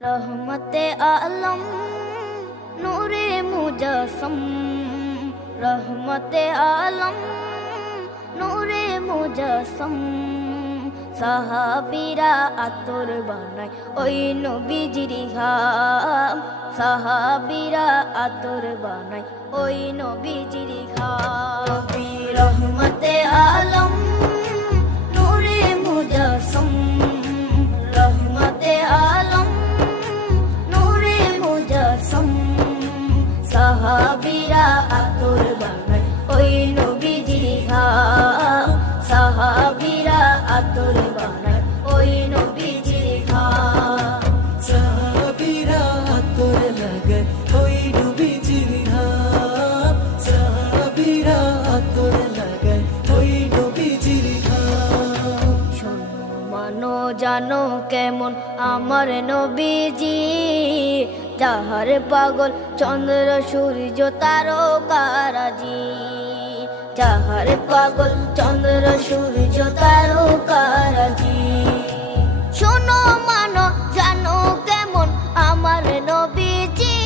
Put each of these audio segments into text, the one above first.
रहमते आलम नूरे मुजस्सम, रहमते आलम नूरे मुजस्सम। সাহাবীরা আতর বানায় ওই নবীজির ঘাম, সাহাবীরা আতর বানায় ওই নবীজির ঘাম। নবী রহমতে আলম নূরে মুজস্সম, রহমতে আলম নূরে মুজস্সম। সাহাবীরা আতর বানায় ওই নবীজির ঘাম, সাহাবীরা আতর বানায় ওই নবীজির ঘাম। সাহাবীরা আতর লাগায় ওই নবীজির ঘাম, সাহাবীরা আতর লাগায় ওই নবীজির ঘাম। শোনো মানো জানো কেমন আমার নবীজি, যাহার পাগল চন্দ্র সূর্য তারকারাজি, যাহার পাগল চন্দ্র সূর্য তারকারাজি। শোনো মানো জানো কেমন আমার নবীজি,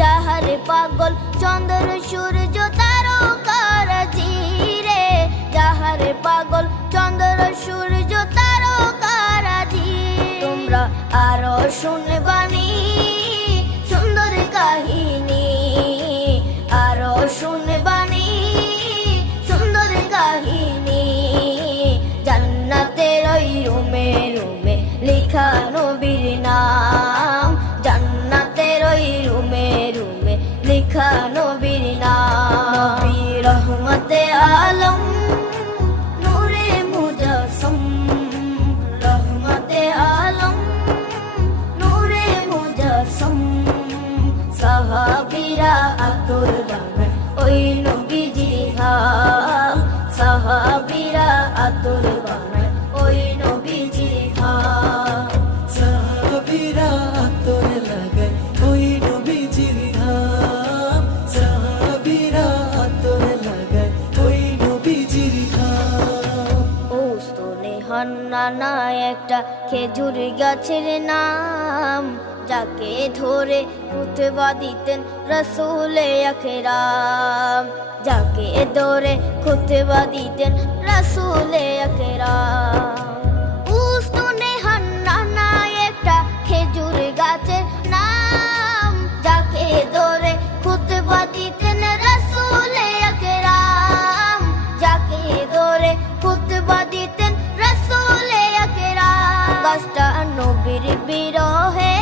যাহার পাগল চন্দ্র সূর্য তারকারাজি রে, যাহার পাগল চন্দ্র সূর্য তারকারাজি। তোমরা আরো শুনবানি সুন্দর কাহিনী, আরো শুনবানি সুন্দর কাহিনী। জান্নাতের ওই রুমে রুমে লেখা নবীর নাম, জান্নাতের ওই রুমে রুমে লেখা নবীর নাম। নবী রহমতে আলম নূরে মুজস্সম, রহমতে আলম নূরে মুজস্সম। সাহাবীরা আতর বানায় ওই নবীজির ঘাম, সাহাবীরা আতর বানায় ওই নবীজির ঘাম। সাহাবীরা আতর লাগায় ওই নবীজির ঘাম, সাহাবীরা আতর লাগায় ওই নবীজির ঘাম। ওস্তনে হান্নানা একটা খেজুর গাছের নাম, যাকে ধরে খুতবা দিতেন রাসূলে আকরাম, যাকে ধরে খুতবা দিতেন রাসূলে আকরাম। উস্তনে হান্নানা একটা খেজুর গাছের নাম, যাকে ধরে খুতবা দিতেন রাসূলে আকরাম, যাকে ধরে খুতবা দিতেন রাসূলে আকরাম। গাছটা নবীর বিরহে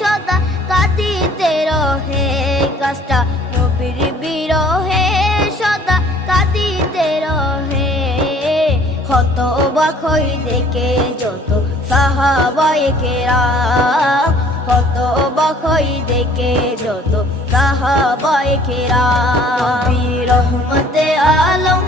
সদা কাঁদিতে রহে, গাছটা নবীর বিরহে সদা কাঁদিতে রহে। হতবাক হই দেখে যত সাহাবায়ে কেরাম, হতবাক হই দেখে যত সাহাবায়ে কেরাম। নবী রহমতে আলম